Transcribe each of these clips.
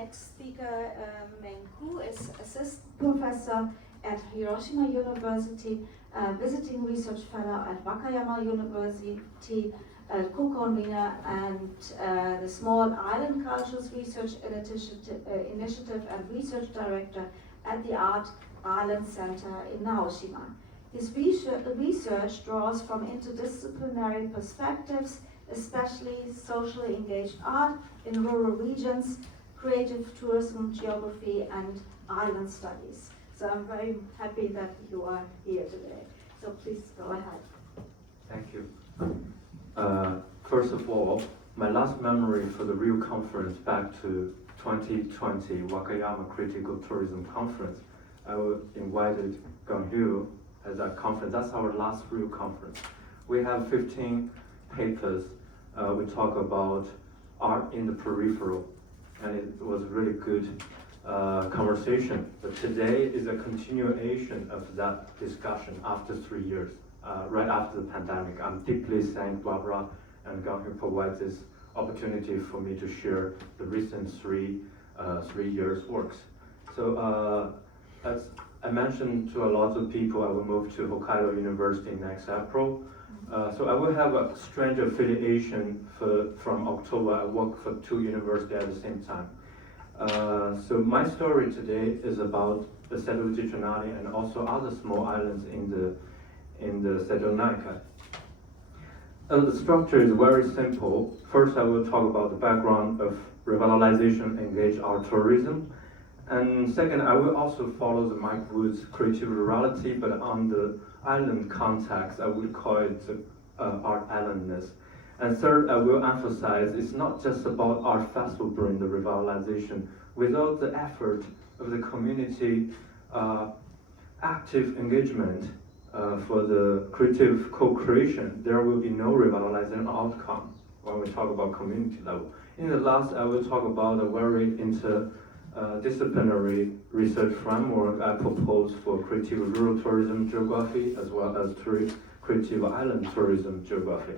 next speaker, Meng Ku, is assistant professor at Hiroshima University, visiting research fellow at Wakayama University, co-convener and the Small Island Cultures Research Initiative and research director at the Art Island Center in Naoshima. His research draws from interdisciplinary perspectives, especially socially engaged art in rural regions, creative tourism, geography, and island studies. So I'm very happy that you are here today. So please go ahead. Thank you. First of all, my last memory for the Rio conference back to 2020 Wakayama Critical Tourism Conference, I was invited Gunhild at that conference. That's our last Rio conference. We have 15 papers. We talk about art in the peripheral, and it was really good conversation. But today is a continuation of that discussion after 3 years, right after the pandemic. I'm deeply thankful Barbara and Gunhild provide this opportunity for me to share the recent three years works. So as I mentioned to a lot of people, I will move to Hokkaido University next April. So I will have a strange affiliation from October. I work for 2 universities at the same time. So my story today is about the Seto Cincinnati and also other small islands in the Seto Naikai. The structure is very simple. First, I will talk about the background of revitalization engaged art tourism. And second, I will also follow the Mike Wood's creative rurality, but on the island context, I would call it art islandness. And third, I will emphasize it's not just about art festival during the revitalization. Without the effort of the community active engagement for the creative co-creation, there will be no revitalization outcome when we talk about community level. In the last, I will talk about a very interdisciplinary research framework I propose for creative rural tourism geography as well as creative island tourism geography.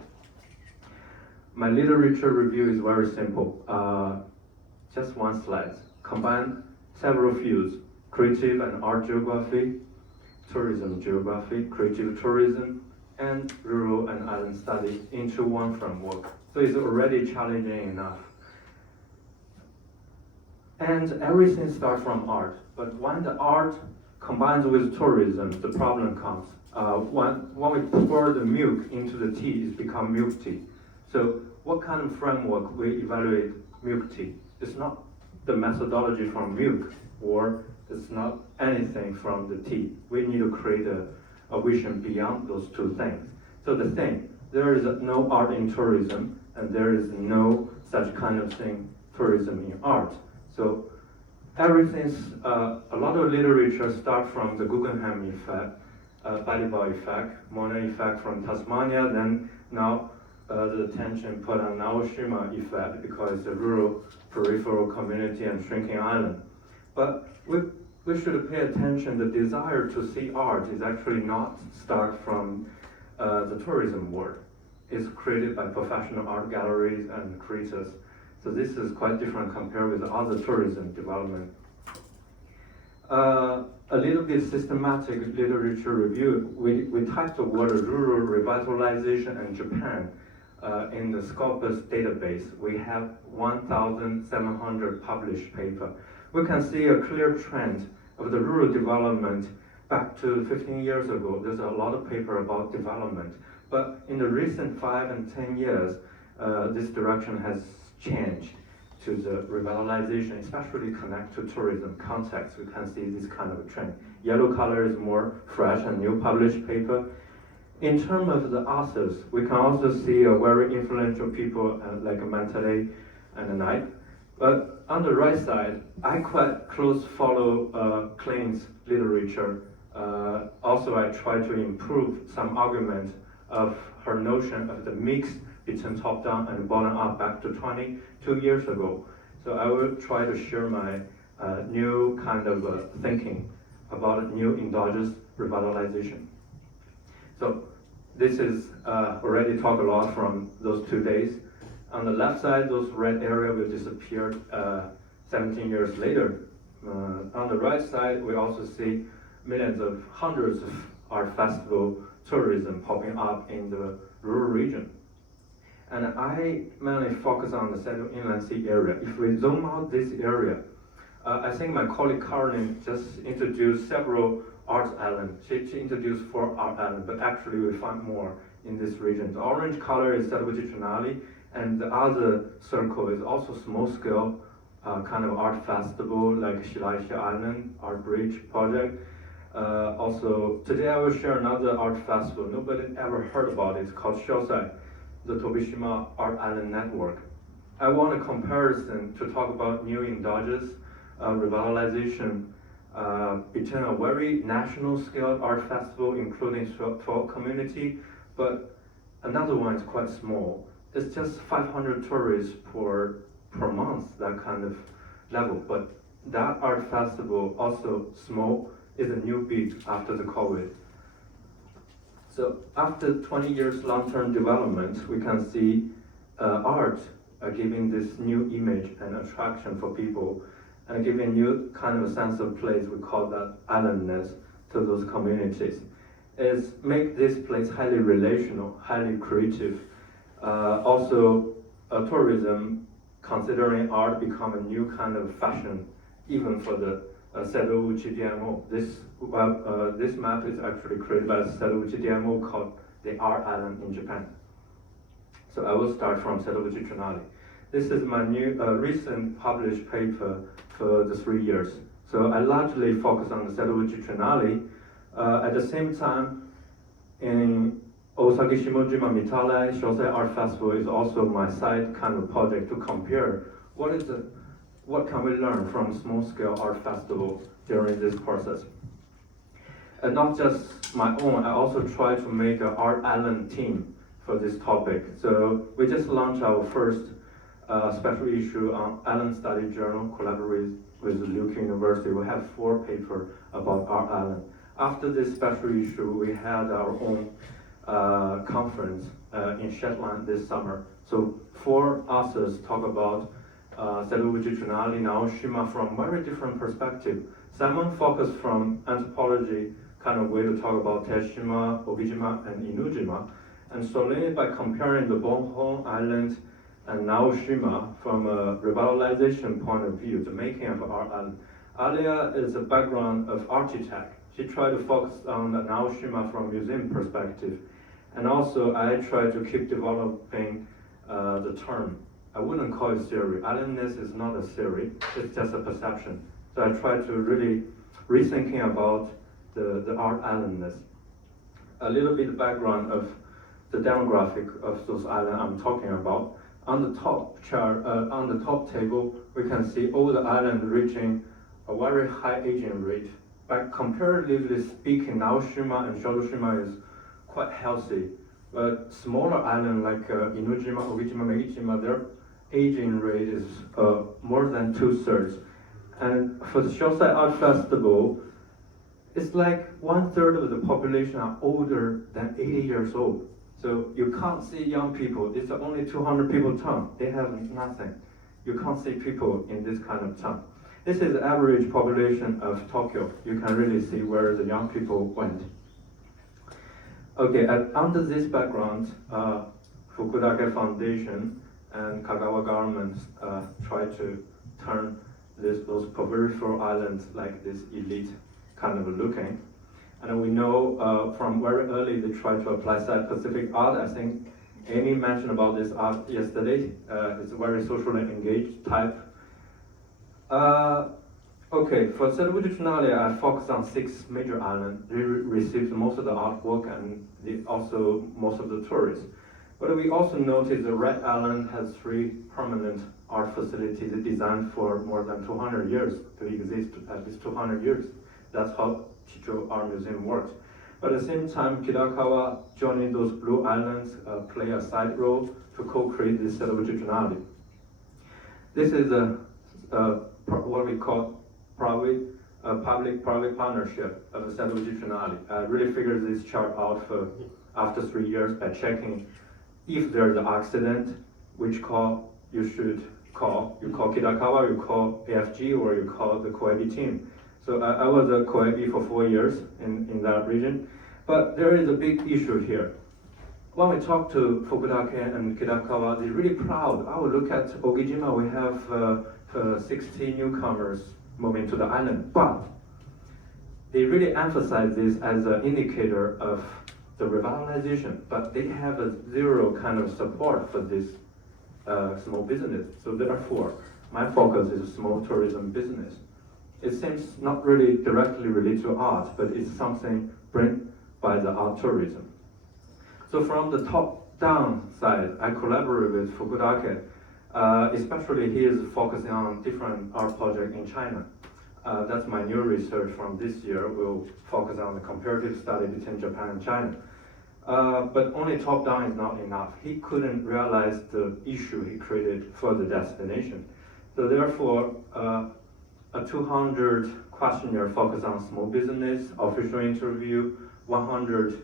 My literature review is very simple. Just one slide. Combine several fields: creative and art geography, tourism geography, creative tourism, and rural and island studies into one framework. So it's already challenging enough. And everything starts from art. But when the art combines with tourism, the problem comes. When we pour the milk into the tea, it's become milk tea. So what kind of framework we evaluate milk tea? It's not the methodology from milk, or it's not anything from the tea. We need to create a vision beyond those two things. So the thing, there is no art in tourism, and there is no such kind of thing, tourism in art. So everything's, a lot of literature start from the Guggenheim effect, Balibar effect, Monet effect from Tasmania, then now the attention put on Naoshima effect because the rural peripheral community and shrinking island. But we should pay attention, the desire to see art is actually not start from the tourism world. It's created by professional art galleries and creators. So this is quite different compared with other tourism development. A little bit systematic literature review. We typed the word rural revitalization in Japan in the Scopus database. We have 1,700 published papers. We can see a clear trend of the rural development back to 15 years ago. There's a lot of paper about development. But in the recent 5 and 10 years, this direction has changed to the revitalization, especially connect to tourism context. We can see this kind of a trend. Yellow color is more fresh and new published paper. In terms of the authors, we can also see a very influential people like Manteley and Knight. But on the right side, I quite close follow Klein's literature. Also, I try to improve some argument of her notion of the mix between top-down and bottom-up back to 22 years ago. So I will try to share my new kind of thinking about new endogenous revitalization. So this is already talked a lot from those 2 days. On the left side, those red areas will disappear 17 years later. On the right side, we also see hundreds of art festival tourism popping up in the rural region. And I mainly focus on the Seto Inland Sea area. If we zoom out this area, I think my colleague Caroline just introduced several art islands. She introduced 4 art islands, but actually we find more in this region. The orange color is Seto Trinali, and the other circle is also small scale kind of art festival like Shilaisha Island Art Bridge project. Also, today I will share another art festival. Nobody ever heard about it. It's called Shosai, the Tobishima Art Island Network. I want a comparison to talk about new indigenous revitalization between a very national scale art festival, including 12 community, but another one is quite small. It's just 500 tourists per month, that kind of level. But that art festival, also small, is a new beat after the COVID. So after 20 years long-term development, we can see art giving this new image and attraction for people, and giving new kind of a sense of place. We call that islandness to those communities. Is make this place highly relational, highly creative. Also, tourism, considering art become a new kind of fashion, even for the Seto-uchi DMO. This map is actually created by the Seto-uchi DMO called the Art Island in Japan. So I will start from Seto-uchi Trinali. This is my new recent published paper for the 3 years. So I largely focus on the Seto-uchi Trinali. At the same time, in Osaka Shimojima Mitale Shosei Art Festival is also my side kind of project to compare what can we learn from small-scale art festival during this process. And not just my own, I also try to make an art island team for this topic. So we just launched our first special issue on Island Study Journal, collaborated with Luke University. We have 4 papers about art island. After this special issue, we had our own conference in Shetland this summer. So 4 authors talk about Seto-uchi Trinali, Naoshima from very different perspective. Simon focused from anthropology kind of way to talk about Teshima, Obijima, and Inujima. And Solene by comparing the Borggreen Island and Naoshima from a revitalization point of view, the making of art island. Alia is a background of architect. She tried to focus on the Naoshima from museum perspective. And also I try to keep developing the term. I wouldn't call it theory. Islandness is not a theory, it's just a perception. So I try to really rethinking about the art islandness. A little bit background of the demographic of those islands I'm talking about. On the top chart, on the top table, we can see all the islands reaching a very high aging rate. But comparatively speaking, Naoshima and Shodoshima is quite healthy. But smaller islands like Inujima, Obijima, Meijima, their aging rate is more than 2/3. And for the Shosai Art Festival, it's like 1/3 of the population are older than 80 years old. So you can't see young people. It's only 200 people town. They have nothing. You can't see people in this kind of town. This is the average population of Tokyo. You can really see where the young people went. Okay, under this background, Fukudake Foundation and Kagawa government try to turn those peripheral islands like this elite kind of looking. And we know from very early they try to apply site-specific art. I think Amy mentioned about this art yesterday. It's a very socially engaged type. Okay, for Seto-uchi Trinali, I focus on 6 major islands. They received most of the artwork and also most of the tourists. But we also noticed the Red Island has 3 permanent art facilities designed for more than 200 years to exist, at least 200 years. That's how Chicho Art Museum works. But at the same time, Kidakawa joining those blue islands play a side role to co-create this Seto-uchi Trinali. This is what we call public-private partnership of the Seto-uchi Trinali. I really figured this chart out after 3 years by checking if there's an accident, which call you should call. You call Kitakawa, you call AFG, or you call the Koebi team. So I was a Koebi for 4 years in that region. But there is a big issue here. When we talk to Fukudake and Kitakawa, they're really proud. I will look at Ogijima, we have 60 newcomers moving to the island. But they really emphasize this as an indicator of the revitalization, but they have a zero kind of support for this small business. So therefore, my focus is small tourism business. It seems not really directly related to art, but it's something brought by the art tourism. So from the top-down side, I collaborate with Fukudake, especially he is focusing on different art projects in China. That's my new research from this year. We'll focus on the comparative study between Japan and China. But only top-down is not enough. He couldn't realize the issue he created for the destination. So therefore, a 200 questionnaire focused on small business, official interview, 100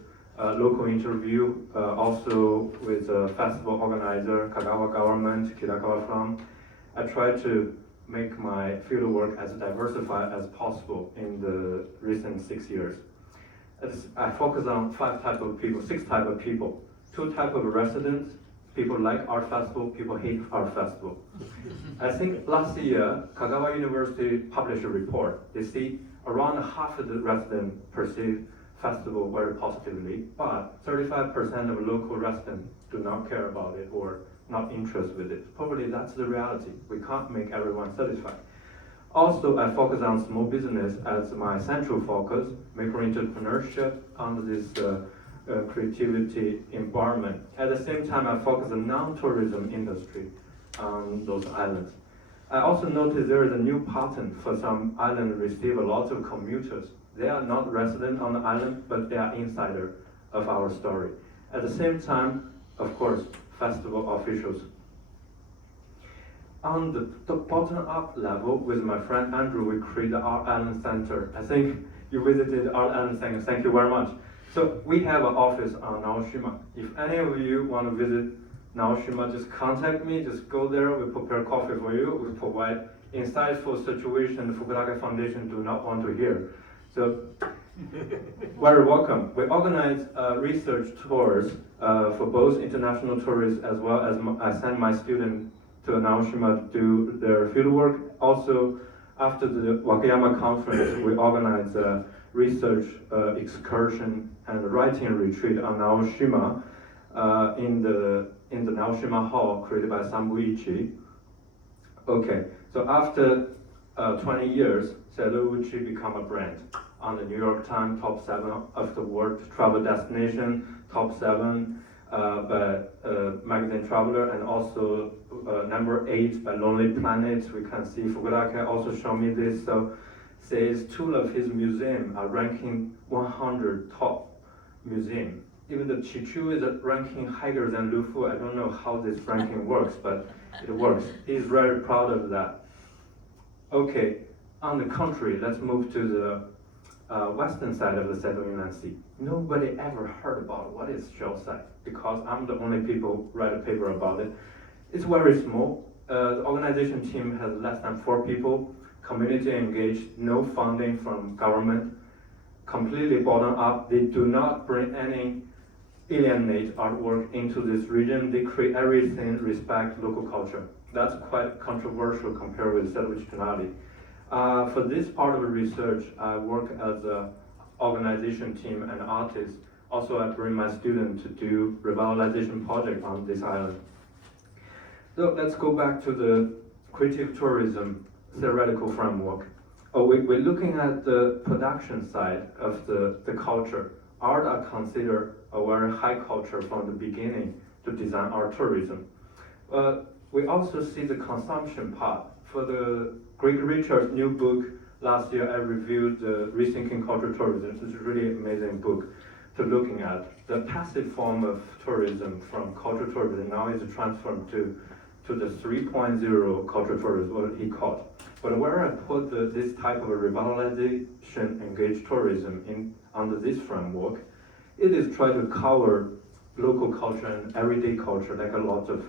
local interview, also with a festival organizer, Kagawa government, Kitakawa from. I try to make my fieldwork as diversified as possible in the recent 6 years. I focus on 5 types of people, 6 types of people. 2 types of residents, people like art festival, people hate art festival. I think last year, Kagawa University published a report. They see around half of the residents perceive festival very positively, but 35% of local residents do not care about it or not interested with it. Probably that's the reality. We can't make everyone satisfied. Also, I focus on small business as my central focus, micro entrepreneurship under this creativity environment. At the same time, I focus on non-tourism industry on those islands. I also noticed there is a new pattern for some islands receive a lot of commuters. They are not resident on the island, but they are insider of our story. At the same time, of course, festival officials. On the bottom-up level, with my friend Andrew, we created the Art Island Center. I think you visited Art Island Center. Thank you very much. So we have an office on Naoshima. If any of you want to visit Naoshima, just contact me. Just go there. We prepare coffee for you. We provide insightful situation the Fukudake Foundation do not want to hear. So, very welcome. We organize research tours for both international tourists as well as I send my students to Naoshima to do their fieldwork. Also, after the Wakayama conference, we organize a research excursion and writing retreat on Naoshima in the Naoshima Hall created by Sambuichi. Okay, so after 20 years, Serouchi become a brand on the New York Times top 7 of the world travel destination, top 7 by Magazine Traveler, and also number 8 by Lonely Planet. We can see Fukudake also show me this. So says 2 of his museums are ranking 100 top museum. Even the Chichu is ranking higher than Lufu. I don't know how this ranking works, but it works. He's very proud of that. Okay, on the contrary, let's move to the western side of the Seto Inland Sea. Nobody ever heard about what is shell site because I'm the only people write a paper about it. It's very small. The organization team has less than 4 people, community engaged, no funding from government, completely bottom up. They do not bring any alienate artwork into this region. They create everything, respect local culture. That's quite controversial compared with Seto for this part of the research, I work as an organization team and artist. Also, I bring my students to do revitalization project on this island. So let's go back to the creative tourism theoretical framework. We're looking at the production side of the culture. Art are considered a very high culture from the beginning to design art tourism. We also see the consumption part. For the Greg Richards' new book, last year I reviewed the Rethinking Cultural Tourism. It's a really amazing book to looking at. The passive form of tourism from cultural tourism now is transformed to the 3.0 cultural tourism, what he called. But where I put this type of a revitalization engaged tourism in under this framework, it is try to cover local culture and everyday culture, like a lot of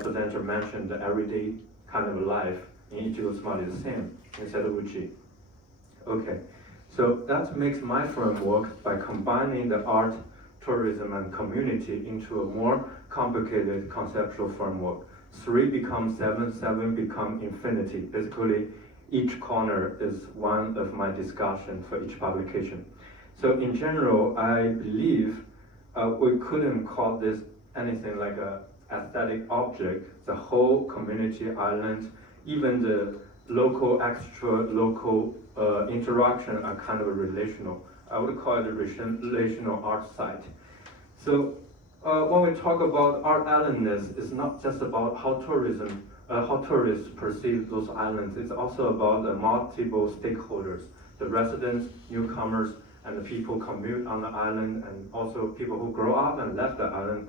presenter mentioned, the everyday kind of life in Ichigo-Smart is the same instead of Uchi. Okay, so that makes my framework by combining the art, tourism, and community into a more complicated conceptual framework. 3 becomes 7, 7 becomes infinity. Basically, each corner is one of my discussion for each publication. So in general, I believe we couldn't call this anything like a aesthetic object. The whole community island, even the local, extra local interaction are kind of relational. I would call it a relational art site. So when we talk about art islandness, it's not just about how tourists perceive those islands. It's also about the multiple stakeholders, the residents, newcomers, and the people commute on the island, and also people who grow up and left the island,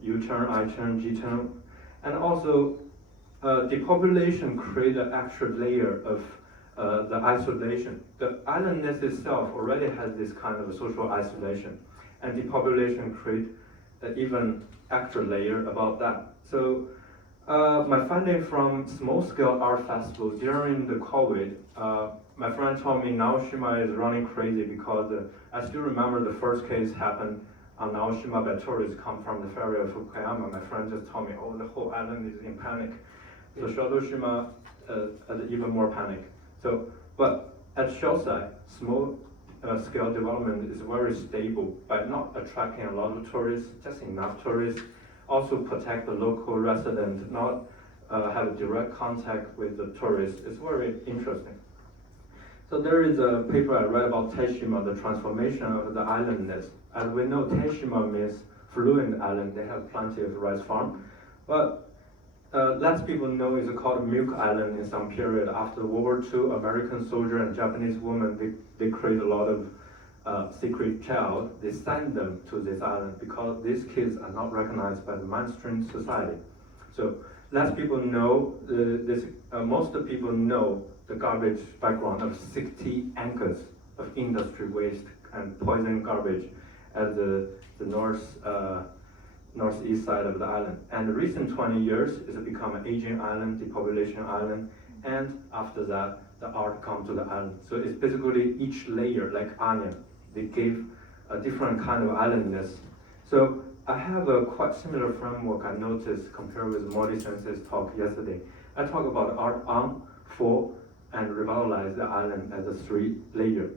U-turn, I-turn, G-turn, and also depopulation create an extra layer of the isolation. The islandness itself already has this kind of social isolation, and depopulation create an even extra layer about that. So my finding from small-scale art festival during the COVID, my friend told me Naoshima is running crazy because I still remember the first case happened on Naoshima by tourists come from the ferry of Fukuyama. My friend just told me, oh, the whole island is in panic. So Shodoshima had even more panic. So, but at Shosai, small scale development is very stable by not attracting a lot of tourists, just enough tourists. Also protect the local resident, not have a direct contact with the tourists. It's very interesting. So there is a paper I read about Taishima, the transformation of the islandness. As we know, Taishima means fluent island. They have plenty of rice farm, but less people know it's called Milk Island in some period. After World War II, American soldier and Japanese women, they create a lot of secret child. They send them to this island because these kids are not recognized by the mainstream society. So less people know most of the people know the garbage background of 60 acres of industry waste and poison garbage at the northeast side of the island. And the recent 20 years, it's become an aging island, depopulation island, and after that, the art come to the island. So it's basically each layer, like onion, they gave a different kind of islandness. So I have a quite similar framework I noticed compared with Modi Sensei's talk yesterday. I talk about art on, for, and revitalize the island as a 3 layer.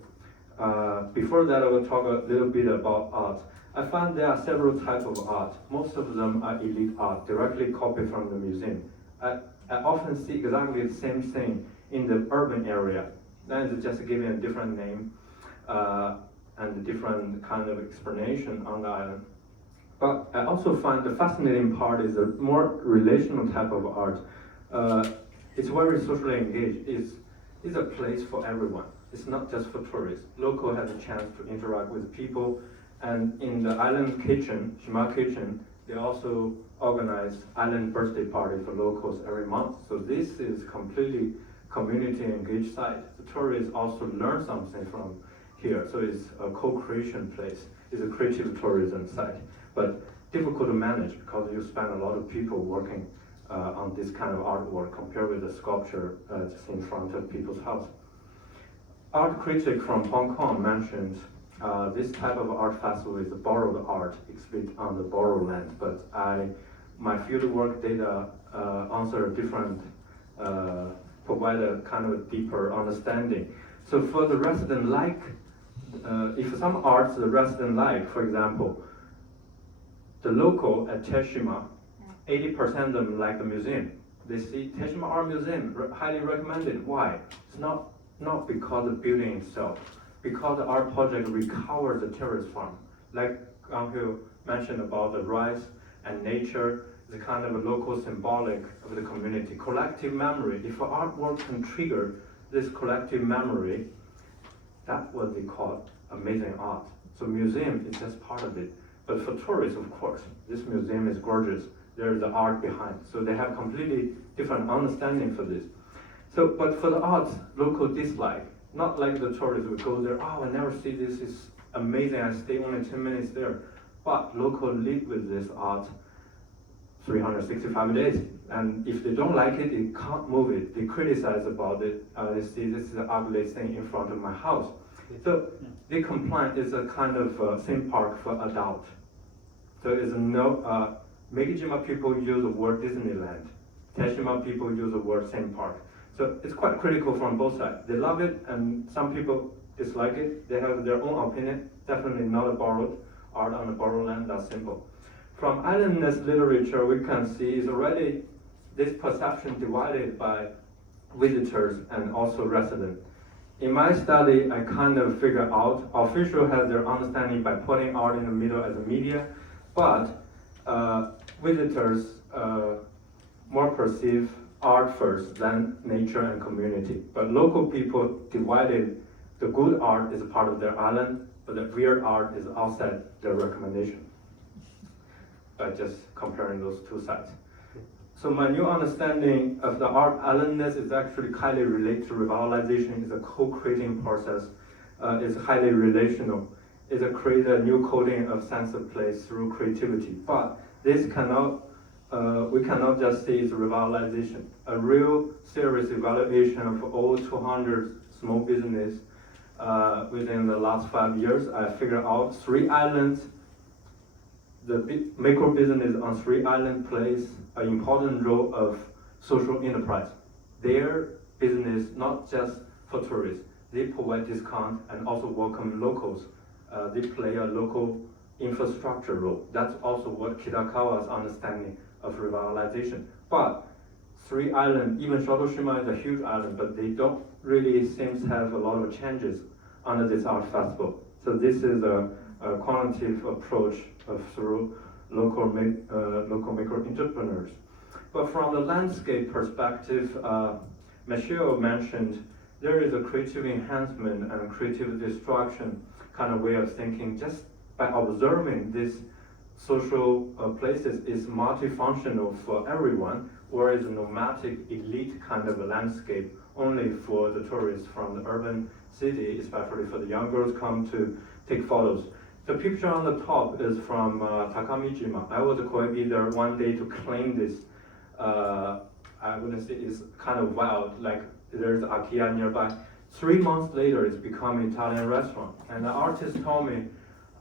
Before that, I will talk a little bit about art. I find there are several types of art. Most of them are elite art, directly copied from the museum. I often see exactly the same thing in the urban area. That is just giving a different name and a different kind of explanation on the island. But I also find the fascinating part is a more relational type of art. It's very socially engaged. It's a place for everyone. It's not just for tourists. Local has a chance to interact with people. And in the island kitchen, Shima Kitchen, they also organize island birthday party for locals every month. So this is completely community engaged site. The tourists also learn something from here. So it's a co-creation place. It's a creative tourism site, but difficult to manage because you spend a lot of people working on this kind of artwork compared with the sculpture just in front of people's house. Art critic from Hong Kong mentioned this type of art festival is a borrowed art exhibit on the borrowed land, but my fieldwork data answer a different, provide a kind of a deeper understanding. So for the resident if some arts the resident for example, the local at Teshima, 80% of them like the museum. They see Teshima Art Museum, highly recommended. Why? It's not because of the building itself, because the art project recovers the terrace farm. Like Gunhild mentioned about the rice and nature, the kind of a local symbolic of the community. Collective memory, if artwork can trigger this collective memory, that's what they call amazing art. So museum is just part of it. But for tourists, of course, this museum is gorgeous. There's the art behind. So they have completely different understanding for this. So, but for the arts, local dislike. Not like the tourists would go there, oh, I never see this, it's amazing, I stay only 10 minutes there. But local live with this art 365 days. And if they don't like it, they can't move it. They criticize about it. They see this is the ugly thing in front of my house. So the complaint is a kind of theme park for adult. So it's no, Megijima people use the word Disneyland. Teshima people use the word theme park. So it's quite critical from both sides. They love it, and some people dislike it. They have their own opinion. Definitely not a borrowed art on the borrowed land. That's simple. From islandness literature, we can see is already this perception divided by visitors and also residents. In my study, I kind of figure out official has their understanding by putting art in the middle as a media, but visitors more perceive art first, then nature and community. But local people divided the good art is a part of their island, but the weird art is outside their recommendation. By just comparing those two sides. So my new understanding of the art islandness is actually highly related to revitalization. It's a co-creating process. It's highly relational. It's a create a new coding of sense of place through creativity. But this cannot, we cannot just say it's revitalization. A real serious evaluation of all 200 small business within the last 5 years, I figured out 3 islands. The micro business on 3 islands plays an important role of social enterprise. Their business, not just for tourists, they provide discount and also welcome locals. They play a local infrastructure role. That's also what Kitakawa's understanding of revitalization. But 3 islands, even Shotoshima is a huge island, but they don't really seem to have a lot of changes under this art festival. So this is a quantitative approach through local micro entrepreneurs. But from the landscape perspective, Michelle mentioned there is a creative enhancement and creative destruction kind of way of thinking. Just by observing these social places is multifunctional for everyone, whereas a nomadic elite kind of a landscape only for the tourists from the urban city, especially for the young girls come to take photos. The picture on the top is from Takamijima. I was going to be there one day to claim this. I wouldn't say it's kind of wild, like there's IKEA nearby. 3 months later, it's become an Italian restaurant. And the artist told me,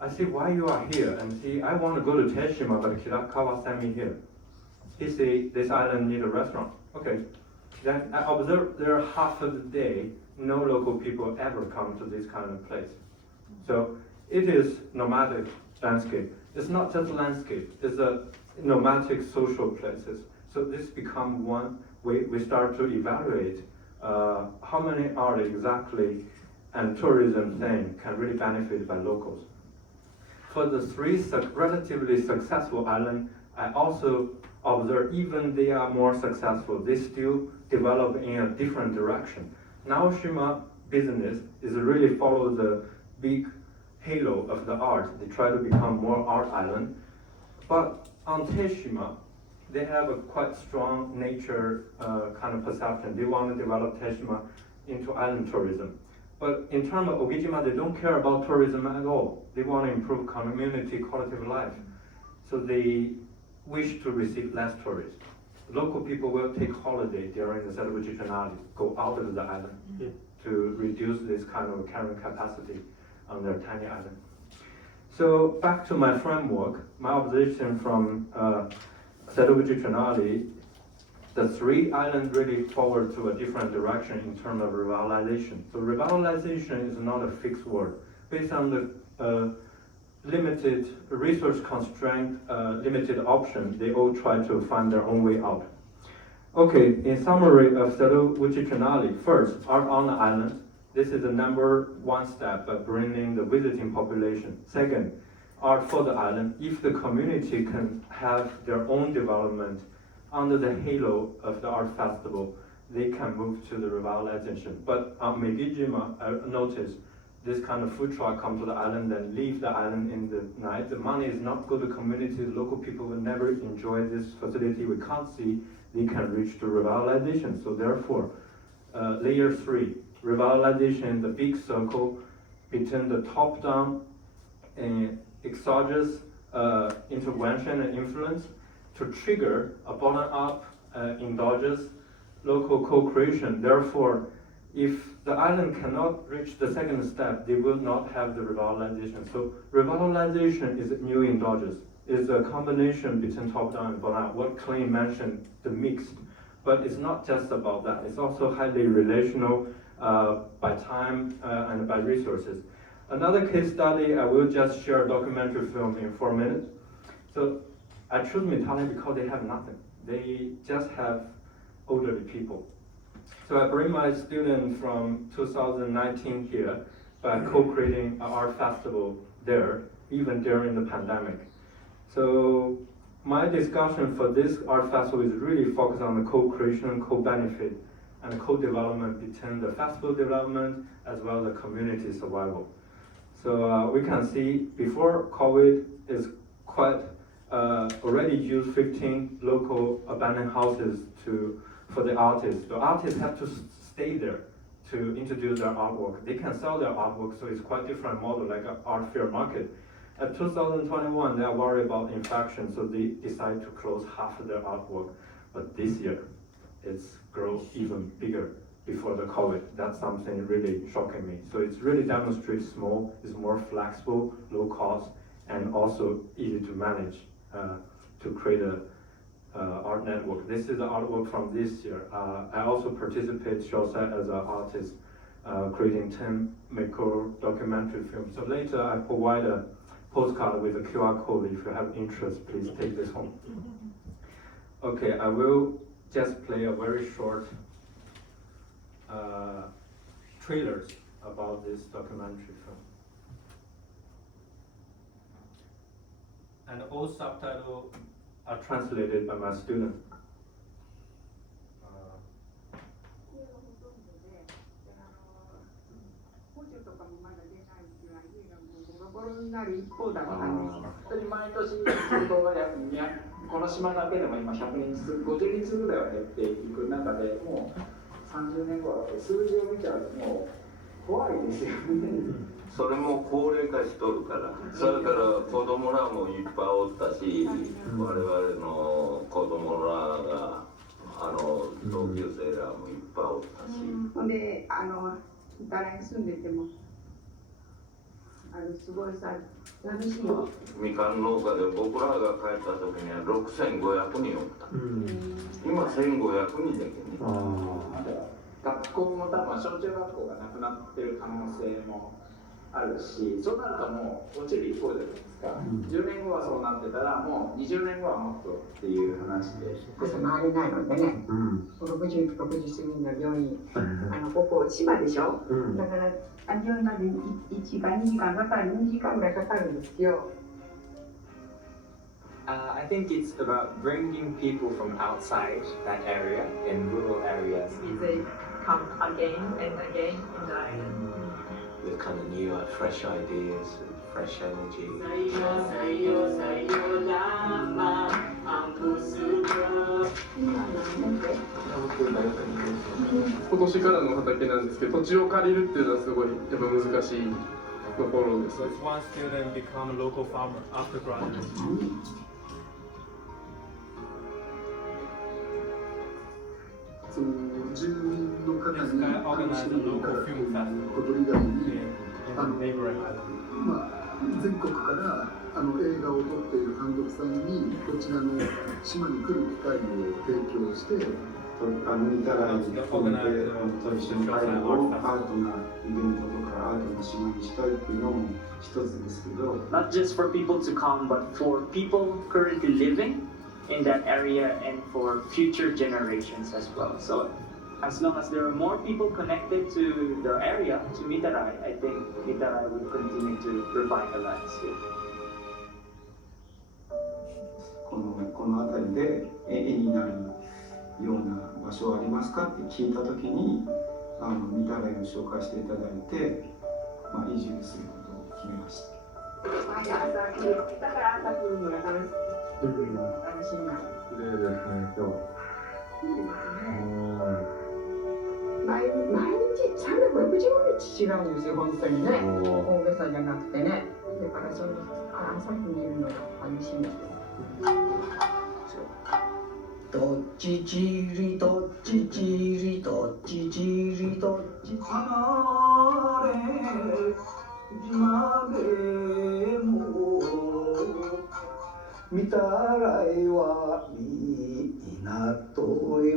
I see why you are here. And see, I want to go to Teshima, but Kirakawa sent me here. He said, this island needs a restaurant. Okay. Then I observed there half of the day, no local people ever come to this kind of place. So it is nomadic landscape. It's not just landscape, it's a nomadic social places. So this become one way we start to evaluate how many art exactly and tourism thing can really benefit by locals. For the 3 relatively successful islands, I also observe even they are more successful, they still develop in a different direction. Naoshima business is really follow the big halo of the art. They try to become more art island. But on Teshima, they have a quite strong nature kind of perception. They want to develop Teshima into island tourism. But in terms of Ogijima, they don't care about tourism at all. They want to improve community quality of life. So they wish to receive less tourists. Local people will take holiday during the Celebrity Trinali, go out of the island to reduce this kind of carrying capacity on their tiny island. So back to my framework, my observation from Celebrity Trinali, the 3 islands really forward to a different direction in terms of revitalization. So revitalization is not a fixed word. Based on the limited resource constraint, limited option, they all try to find their own way out. Okay, in summary of Celebrity Trinali, first, art on the island. This is the number 1 step of bringing the visiting population. Second, art for the island. If the community can have their own development under the halo of the art festival, they can move to the revitalization. But on Megijima, I noticed this kind of food truck come to the island and leave the island in the night. The money is not good to the community. The local people will never enjoy this facility. We can't see they can reach to revitalization. So therefore, layer 3, revitalization, the big circle between the top-down and exogenous intervention and influence to trigger a bottom-up indulges local co-creation. Therefore, if the island cannot reach the second step, they will not have the revitalization. So revitalization is new indulgence. It's a combination between top-down and bottom-up. What Klein mentioned, the mixed. But it's not just about that. It's also highly relational by time and by resources. Another case study, I will just share a documentary film in 4 minutes. So I choose Mitali because they have nothing. They just have elderly people. So I bring my student from 2019 here by co-creating an art festival there, even during the pandemic. So my discussion for this art festival is really focused on the co-creation, co-benefit, and co-development between the festival development as well as the community survival. So we can see before COVID is quite already used 15 local abandoned houses for the artists. The artists have to stay there to introduce their artwork. They can sell their artwork, so it's quite different model like an art fair market. At 2021, they are worried about infection, so they decide to close half of their artwork. But this year, it's grown even bigger before the COVID. That's something really shocking me. So it's really demonstrates small, is more flexible, low cost, and also easy to manage to create a art network. This is the artwork from this year. I also participate Shosai as an artist, creating 10 macro documentary films. So later I provide a postcard with a QR code. If you have interest, please take this home. Okay, I will just play a very short trailers about this documentary film. And all subtitles are translated by my student. Mm. それも高齢化しとるから、それから子供らもいっぱいおったし、我々の子供らが同級生らもいっぱいおったし。ほんで誰に住んでてもすごいさ寂しいよ。みかん農家で僕らが帰った時には6500人おった。今1500人だけね。学校も多分小中学校がなくなってる可能性もあるし、そうなるともう落ちる一方じゃないですか、10年後はそうなってたらもう20年後はもっとっていう話で回れないのでね、60過ぎの病院、ここ島でしょ、だから病院まで1時間2時間かかる、2時間ぐらいかかるんですよ。I think it's about bringing people from outside that area in rural areas. They come again and again in the island. With kind of new, fresh ideas, fresh energy. 今年からの畑なんですけど、土地を借りるっていうのはすごいやっぱ難しいところです。 So it's one student become a local farmer after graduate. その住民の方に This guy organized a local film festival こと以外に in neighboring island. 全国から映画を撮っている監督さんにこちらの島に来る機会を提供して見たら一緒に介護をアートなイベントとかアートな島にしたいっていうのも一つですけど Not just for people to come, but for people currently living in that area and for future generations as well. So as long as there are more people connected to the area, to Mitarai, I think Mitarai will continue to revitalize here. この辺りで絵になるような場所はありますかって聞いたときにミタライを紹介していただいて、移住することを決めました。だから朝来るのが楽しみ。綺麗ですね、今日。毎日365日違うんですよ、本当にね。大げさじゃなくてね。だからその朝日見るのが楽しみです。どっちちりどっちちりどっちちりどっち離れ島でも見たらいは港よ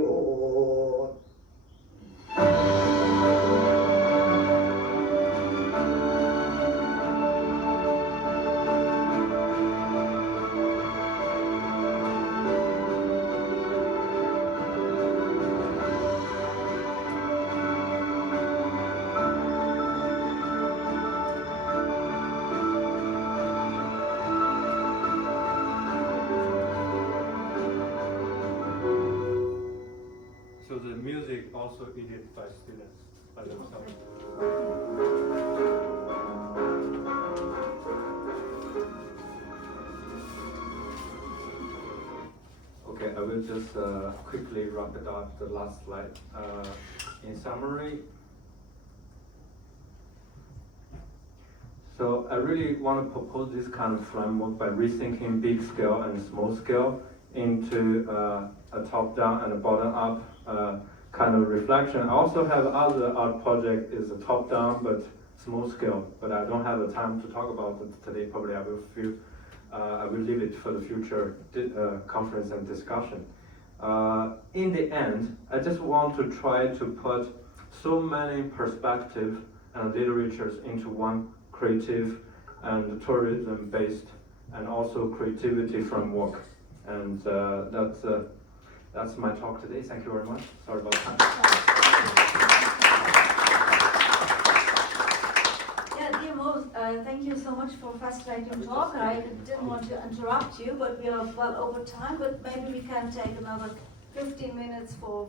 So the music also edited by students by themselves. Okay, I will just quickly wrap it up, the last slide. In summary, so I really want to propose this kind of framework by rethinking big scale and small scale into a top-down and a bottom-up kind of reflection. I also have other art project is a top-down but small scale, but I don't have the time to talk about it today. Probably I will leave it for the future conference and discussion. In the end, I just want to try to put so many perspectives and literatures into one creative and tourism-based and also creativity framework. And that's my talk today. Thank you very much. Sorry about time. Yeah, dear Mo, thank you so much for a fascinating talk. I didn't want to interrupt you, but we are well over time. But maybe we can take another 15 minutes for